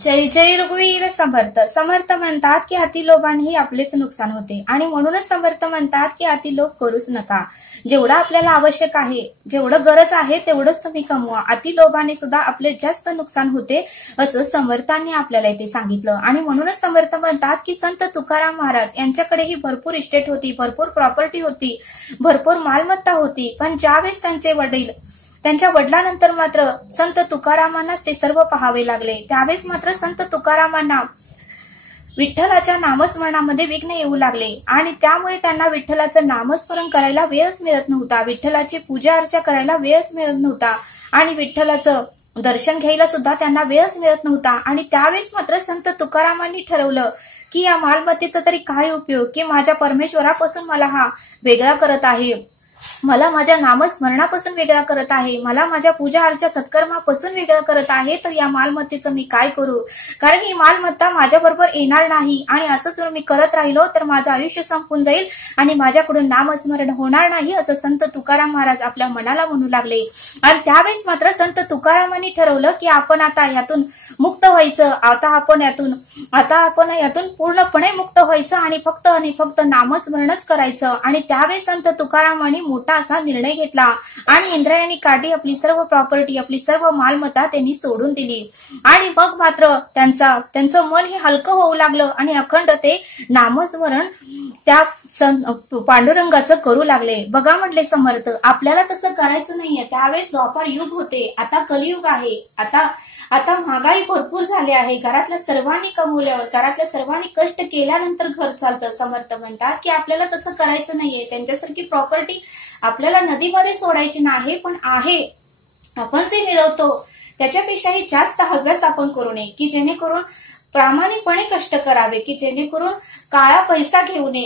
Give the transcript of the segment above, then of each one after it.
जय जय रघुवीर समर्थ. समर्थ म्हणतात की अतिलोभानेही आपलेच नुकसान होते आणि म्हणूनच समर्थ म्हणतात की अतिलोभ करूच नका. जेवढं आपल्याला आवश्यक आहे, जेवढं गरज आहे तेवढंच तुम्ही कमवा. अतिलोभाने सुद्धा आपले जास्त नुकसान होते असं समर्थांनी आपल्याला इथे सांगितलं. आणि म्हणूनच समर्थ म्हणतात की संत तुकाराम महाराज यांच्याकडेही भरपूर इस्टेट होती, भरपूर प्रॉपर्टी होती, भरपूर मालमत्ता होती. पण ज्यावेळेस त्यांचे वडील, त्यांच्या वडिलांनंतर मात्र संत तुकारामांनाच ते सर्व पाहावे लागले. त्यावेळेस मात्र संत तुकारामांना विठ्ठलाच्या नामस्मरणामध्ये विघ्न येऊ लागले आणि त्यामुळे त्यांना विठ्ठलाचं नामस्मरण करायला वेळच मिळत नव्हता, विठ्ठलाची पूजा अर्चा करायला वेळच मिळत नव्हता आणि विठ्ठलाचं दर्शन घ्यायला सुद्धा त्यांना वेळच मिळत नव्हता. आणि त्यावेळेस मात्र संत तुकारामांनी ठरवलं की या मालमत्तेचा तरी काय उपयोग, की माझ्या परमेश्वरापासून मला हा वेगळा करत आहे, मला माझ्या नामस्मरणापासून वेगळा करत आहे, मला माझ्या पूजा अर्चा सत्कर्मापासून वेगळा करत आहे. तर या मालमत्तेचं मी काय करू, कारण ही मालमत्ता माझ्या बरोबर येणार नाही आणि असं जर मी करत राहिलो तर माझं आयुष्य संपून जाईल आणि माझ्याकडून नामस्मरण होणार नाही, असं संत तुकाराम महाराज आपल्या मनाला म्हणू लागले. आणि त्यावेळेस मात्र संत तुकारामांनी ठरवलं की आपण आता यातून मुक्त व्हायचं, आता आपण यातून पूर्णपणे मुक्त व्हायचं आणि फक्त नामस्मरणच करायचं. आणि त्यावेळेस संत तुकारामांनी मोठा असा निर्णय घेतला आणि इंद्रायणी काढी आपली सर्व प्रॉपर्टी, आपली सर्व मालमत्ता त्यांनी सोडून दिली. आणि मग मात्र त्यांचं मन हे हलकं होऊ लागलं आणि अखंड ते नामस्मरण त्या पांडुरंगाचं करू लागले. बघा म्हटले समर्थ, आपल्याला तसं करायचं नाहीये. त्यावेळेस द्वापार युग होते, आता कलियुग आहे. आता महागाई भरपूर झाली आहे. घरातल्या सर्वांनी कमवल्यावर, घरातल्या सर्वांनी कष्ट केल्यानंतर घर चालतं. समर्थ म्हणतात की आपल्याला तसं करायचं नाहीये. त्यांच्यासारखी प्रॉपर्टी आपल्याला नदीमध्ये सोडायची नाही, पण आहे आपण जे मिळवतो त्याच्यापेक्षाही जास्त हव्यास आपण करू नये, की जेणेकरून प्रामाणिकपणे कष्ट करावे, की जेणेकरून काळा पैसा घेऊ नये,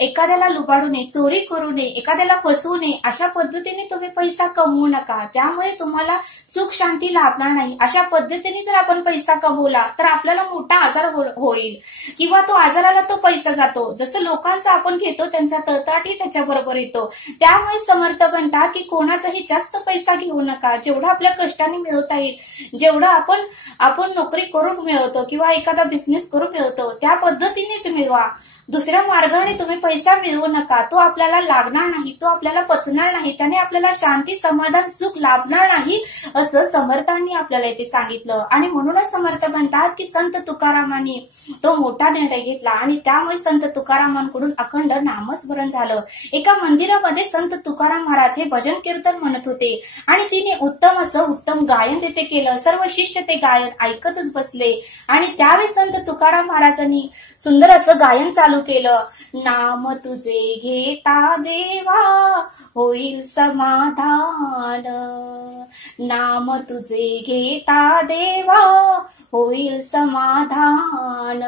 एखाद्याला लुबाडू नये, चोरी करू नये, एखाद्याला फसवू नये. अशा पद्धतीने तुम्ही पैसा कमवू नका, त्यामुळे तुम्हाला सुख शांती लाभणार नाही. अशा पद्धतीने जर आपण पैसा कमवला तर आपल्याला मोठा आजार होईल किंवा तो आजाराला तो पैसा जातो. जसं लोकांचा आपण घेतो त्यांचा तळताटी त्याच्याबरोबर येतो. त्यामुळे समर्थ म्हणतात की कोणाचाही जास्त पैसा घेऊ नका. जेवढा आपल्या कष्टाने मिळवता येईल, जेवढं आपण नोकरी करून मिळवतो किंवा एखादा बिझनेस करून मिळवतो त्या पद्धतीनेच मिळवा. दुसऱ्या मार्गाने तुम्ही पैसा मिळवू नका. तो आपल्याला लागणार नाही, तो आपल्याला पचणार नाही, त्याने आपल्याला शांती, समाधान, सुख लाभणार नाही, असं समर्थांनी आपल्याला इथे सांगितलं. आणि म्हणूनच समर्थ म्हणतात की संत तुकारामांनी तो मोठा निर्णय घेतला आणि त्यामुळे संत तुकारामांकडून अखंड नामस्मरण झालं. एका मंदिरामध्ये संत तुकाराम महाराज हे भजन कीर्तन म्हणत होते आणि तिने उत्तम गायन तिथे केलं. सर्व शिष्य ते गायन ऐकतच बसले आणि त्यावेळेस संत तुकाराम महाराजांनी सुंदर असं गायन चालू केलं. नाम तुझे घेता देवा होईल समाधान, नाम तुझे घेता देवा होईल समाधान,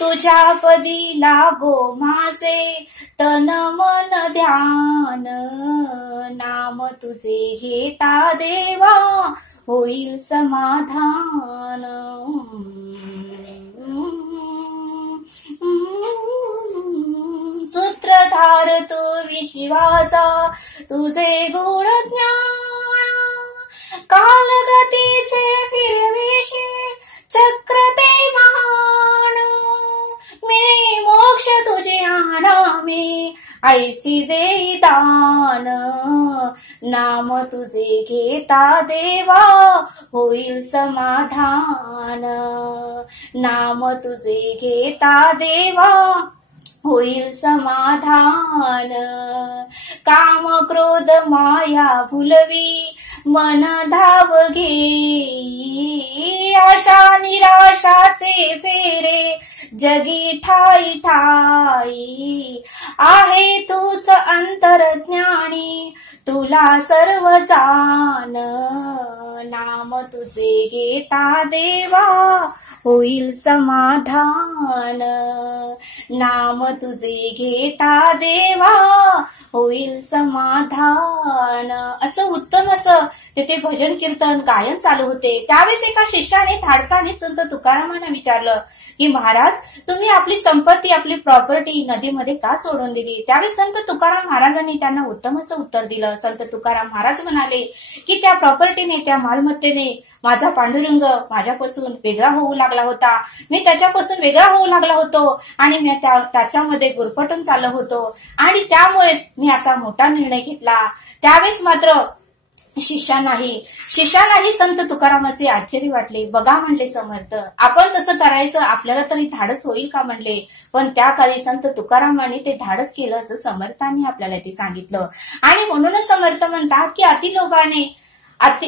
तुझ्या पदी लागो माझे तन मन ध्यान, नाम तुझे घेता देवा होईल समाधान. सूत्रधार तू विश्वाचा तुझे गुण ज्ञान, कालगतीचे फिरविशी चक्र ते महान, मी मोक्ष तुझे आणा मी ऐसी देई दान, नाम तुझे घेता देवा होईल समाधान, नाम तुझे घेता देवा होईल समाधान. काम क्रोध माया भुलवी मन धाव घेई, आशा निराशाचे फेरे जगी ठाई ठाई, आहे तूच अंतरज्ञानी तुला सर्व जाण, नाम तुझे घेता देवा होईल समाधान, नाम तुझे घेता देवा होईल समाधान. असं उत्तम असं तिथे भजन कीर्तन गायन चालू होते. त्यावेळेस एका शिष्याने धाडसाने संत तुकारामांना विचारलं की महाराज, तुम्ही आपली संपत्ती, आपली प्रॉपर्टी नदीमध्ये का सोडून दिली? त्यावेळेस संत तुकाराम महाराजांनी त्यांना उत्तम असं उत्तर दिलं. संत तुकाराम महाराज म्हणाले की त्या प्रॉपर्टीने, त्या मालमत्तेने माझा पांडुरंग माझ्यापासून वेगळा होऊ लागला होता. मी त्याच्यापासून वेगळा होऊ लागला होतो आणि मी त्याच्यामध्ये गुरफटून चाललो होतो आणि त्यामुळेच मी असा मोठा निर्णय घेतला. त्यावेळेस मात्र शिष्यानाही संत तुकारामाचे आश्चर्य वाटले. बघा म्हणले समर्थ, आपण तसं करायचं आपल्याला तरी धाडस होईल का म्हणले. पण त्या काळी संत तुकारामांनी ते धाडस केलं असं समर्थांनी आपल्याला ते सांगितलं. आणि म्हणूनच समर्थ म्हणतात की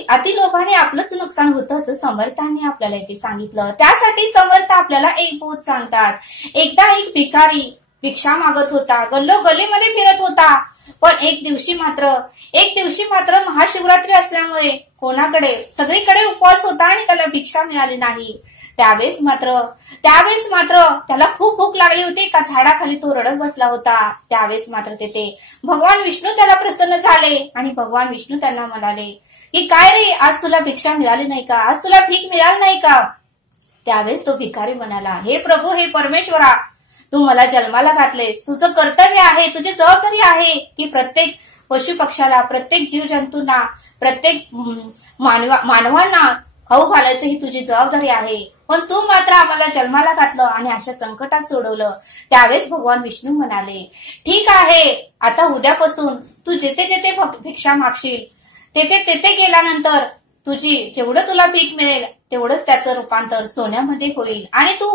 अतिलोभाने आपलंच नुकसान होतं असं समर्थांनी आपल्याला इथे सांगितलं. त्यासाठी समर्थ आपल्याला एक बोध सांगतात. एकदा एक भिकारी भिक्षा मागत होता, गल्लोगल्लीमध्ये फिरत होता. पण एक दिवशी मात्र महाशिवरात्री असल्यामुळे सगळीकडे उपवास होता आणि त्याला भिक्षा मिळाली नाही. त्यावेळेस मात्र त्याला खूप भूक लागली होती. एका झाडाखाली तो रडत बसला होता. त्यावेळेस मात्र तेथे भगवान विष्णू त्याला प्रसन्न झाले आणि भगवान विष्णू त्यांना म्हणाले की काय रे, आज तुला भिक्षा मिळाली नाही का? आज तुला भीक मिळाली नाही का? त्यावेळेस तो भिकारी म्हणाला, हे प्रभू, हे परमेश्वरा, तू मला जन्माला घातलेस. तुझं कर्तव्य आहे, तुझी जबाबदारी आहे की प्रत्येक पशु पक्षाला, प्रत्येक जीवजंतूंना, प्रत्येक मानवांना खाऊ घालायचं ही तुझी जबाबदारी आहे. पण तू मात्र आम्हाला जन्माला घातलं आणि अशा संकटात सोडवलं. त्यावेळेस भगवान विष्णू म्हणाले, ठीक आहे, आता उद्यापासून तू जेथे जेथे भिक्षा मागशील तेथे गेल्यानंतर जेवढं तुला भीक मिळेल तेवढंच त्याचं रूपांतर सोन्यामध्ये होईल आणि तू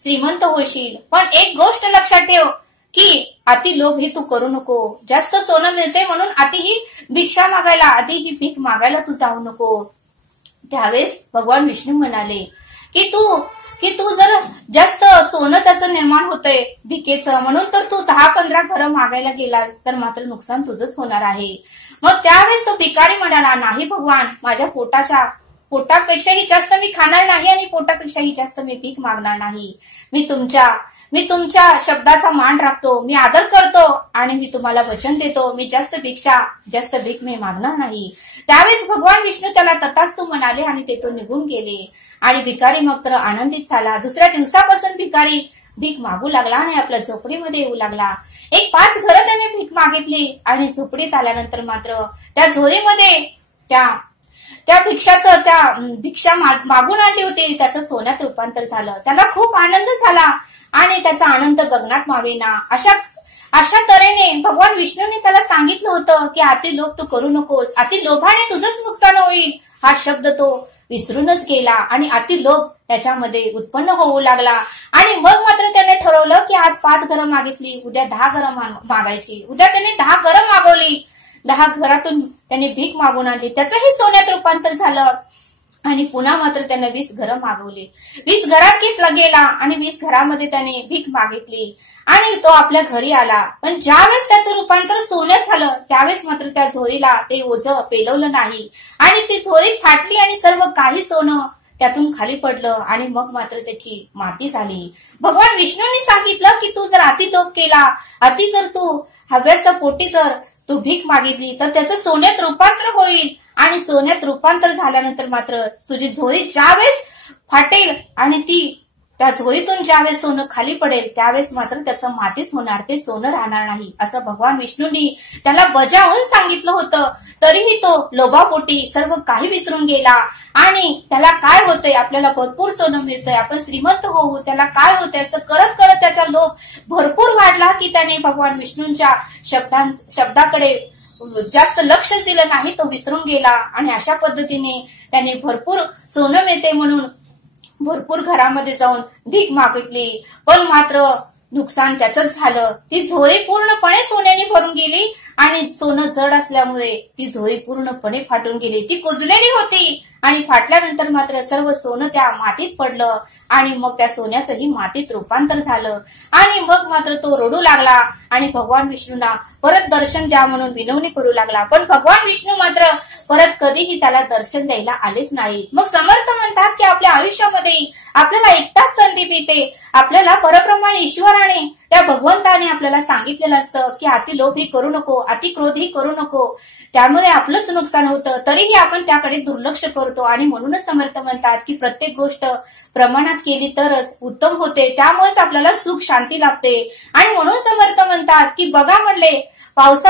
श्रीमंत होशील. पण एक गोष्ट लक्षात ठेव की अति लोभ ही तू करू नको. जास्त सोनं मिळते म्हणून ही भीक मागायला तू जाऊ नको. त्यावेळेस भगवान विष्णू म्हणाले की तू जर जास्त सोनं त्याचं निर्माण होतंय भिकेचं म्हणून तर तू 10-15 घरं मागायला गेला तर मात्र नुकसान तुझंच होणार आहे. मग त्यावेळेस तो भिकारी म्हणाला, नाही भगवान, माझ्या पोटापेक्षाही जास्त मी खाणार नाही आणि पोटापेक्षाही जास्त मी भीक मागणार नाही. मी तुमच्या शब्दाचा मान राखतो, मी आदर करतो आणि मी तुम्हाला वचन देतो, मी जास्त भीक मी मागणार नाही. त्यावेळेस भगवान विष्णू त्याला तथास्तु म्हणाले आणि तेथून निघून गेले. आणि भिकारी मात्र आनंदित झाला. दुसऱ्या दिवसापासून भिकारी भीक मागू लागला आणि आपल्या झोपडीमध्ये येऊ लागला. 5 घरं त्याने भीक मागितली आणि झोपडीत आल्यानंतर मात्र त्या झोळीमध्ये त्या भिक्षा मागून आणली होती त्याचं सोन्यात रूपांतर झालं. त्याला खूप आनंद झाला आणि त्याचा आनंद गगनात मावेना. अशा तऱ्हेने भगवान विष्णूंनी त्याला सांगितलं होतं की अति लोभ तू करू नकोस, अति लोभाने तुझंच नुकसान होईल. हा शब्द तो विसरूनच गेला आणि अति लोभ त्याच्यामध्ये उत्पन्न होऊ लागला. आणि मग मात्र त्याने ठरवलं की आज 5 घरं मागितली, उद्या 10 घरं मागायची. उद्या त्याने 10 घरं मागवली. 10 घरातून त्याने भीक मागून आणली, त्याचंही सोन्यात रूपांतर झालं. आणि पुन्हा मात्र त्याने 20 घरं मागवली. 20 घरात गेला आणि 20 घरामध्ये त्याने भीक मागितली आणि तो आपल्या घरी आला. पण ज्यावेळेस त्याचं रूपांतर सोन्यात झालं त्यावेळेस मात्र त्या झोळीला ते ओझं पेलवलं नाही आणि ती झोळी फाटली आणि सर्व काही सोनं त्यातून खाली पडलं आणि मग मात्र त्याची माती झाली. भगवान विष्णूंनी सांगितलं की तू जर अति लोभ केला, जर तू हव्याच्या पोटी जर तू भीक मागितली तर त्याचं सोन्यात रूपांतर होईल आणि सोन्यात रूपांतर झाल्यानंतर मात्र तुझी झोळी ज्यावेळेस फाटेल आणि त्या झोळीतून ज्यावेळेस सोनं खाली पडेल त्यावेळेस मात्र त्याचं मातीच होणार, ते सोनं राहणार नाही असं भगवान विष्णूंनी त्याला बजावून सांगितलं होतं. तरीही तो लोभापोटी सर्व काही विसरून गेला आणि त्याला काय होतंय, आपल्याला भरपूर सोनं मिळतंय, आपण श्रीमंत होऊ, त्याला काय होतंय असं करत करत त्याचा लोभ भरपूर वाढला की त्याने भगवान विष्णूंच्या शब्दाकडे जास्त लक्ष दिलं नाही, तो विसरून गेला. आणि अशा पद्धतीने त्याने भरपूर सोनं मिळते म्हणून भरपूर घरामध्ये जाऊन भीक मागितली. पण मात्र नुकसान त्याचंच झालं. ती झोळी पूर्णपणे सोन्याने भरून गेली आणि सोनं जड असल्यामुळे ती झोळी पूर्णपणे फाटून गेली. ती कुजलेली होती आणि फाटल्यानंतर मात्र सर्व सोनं त्या मातीत पडलं आणि मग त्या सोन्याचंही मातीत रूपांतर झालं. आणि मग मात्र तो रडू लागला आणि भगवान विष्णूंना परत दर्शन द्या म्हणून विनवणी करू लागला. पण भगवान विष्णू मात्र परत कधीही त्याला दर्शन द्यायला आलेच नाही. मग समर्थ म्हणतात की आपल्या आयुष्यामध्ये आपल्याला एकदाच संधी मिळते, आपल्याला परब्रह्म ईश्वराने त्या भगवंताने आपल्याला सांगितलेलं असतं की अति लोभ ही करू नको, अति क्रोध ही करू नको, त्यामुळे आपलंच नुकसान होतं. तरीही आपण त्याकडे दुर्लक्ष करतो आणि म्हणूनच समर्थ म्हणतात की प्रत्येक गोष्ट प्रमाणात केली तरच उत्तम होते, त्यामुळेच आपल्याला सुख शांती लाभते. आणि म्हणून समर्थ म्हणतात की बघा म्हणले, पाऊस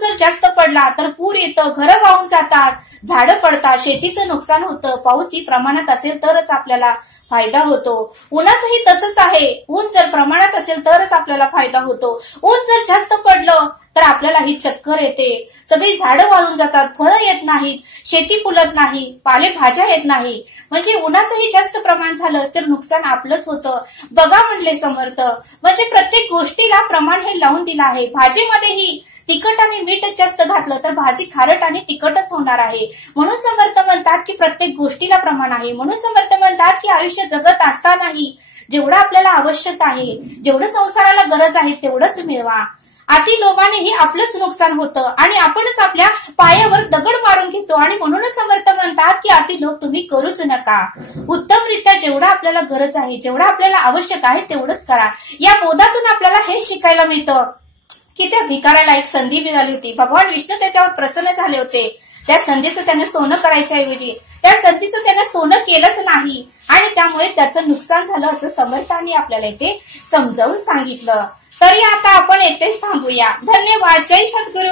जर जास्त पडला तर पूर येतं, घरं वाहून जातात, झाडं पडतात, शेतीचं नुकसान होतं. पाऊस ही प्रमाणात असेल तरच आपल्याला फायदा होतो. उन्हाचंही तसंच आहे, ऊन जर प्रमाणात असेल तरच आपल्याला फायदा होतो. ऊन जर जास्त पडलं तर आपल्याला ही चक्कर येते, सगळी झाडं वाळून जातात, फळं येत नाहीत, शेती फुलत नाही, पालेभाज्या येत नाही. म्हणजे उन्हाचंही जास्त प्रमाण झालं तर नुकसान आपलंच होतं. बघा म्हणले समर्थ, म्हणजे प्रत्येक गोष्टीला प्रमाण हे लावून दिलं आहे. भाजीमध्येही तिखट आणि मीठच जास्त घातलं तर भाजी खारट आणि तिखटच होणार आहे. म्हणून समर्थ म्हणतात की प्रत्येक गोष्टीला प्रमाण आहे. म्हणून समर्थ म्हणतात की आयुष्य जगत असतानाही जेवढं आपल्याला आवश्यक आहे, जेवढं संसाराला गरज आहे तेवढंच मिळवा. अति लोभानेही आपलंच नुकसान होतं आणि आपणच आपल्या पायावर दगड मारून घेतो. आणि म्हणूनच समर्थ म्हणतात की अति लोभ तुम्ही करूच नका. उत्तमरित्या जेवढं आपल्याला गरज आहे, जेवढं आपल्याला आवश्यक आहे तेवढंच करा. या बोधातून आपल्याला हे शिकायला मिळतं की त्या भिकाऱ्याला एक संधी मिळाली होती. भगवान विष्णू त्याच्यावर प्रसन्न झाले होते. त्या संधीचं त्याने सोनं करायच्या ऐवजी त्या संधीचं त्याने सोनं केलंच नाही आणि त्यामुळे त्याचं नुकसान झालं, असं समर्थांनी आपल्याला इथे समजावून सांगितलं. तरी आता आपण येथेच थांबूया. धन्यवाद. जय सद्गुरू.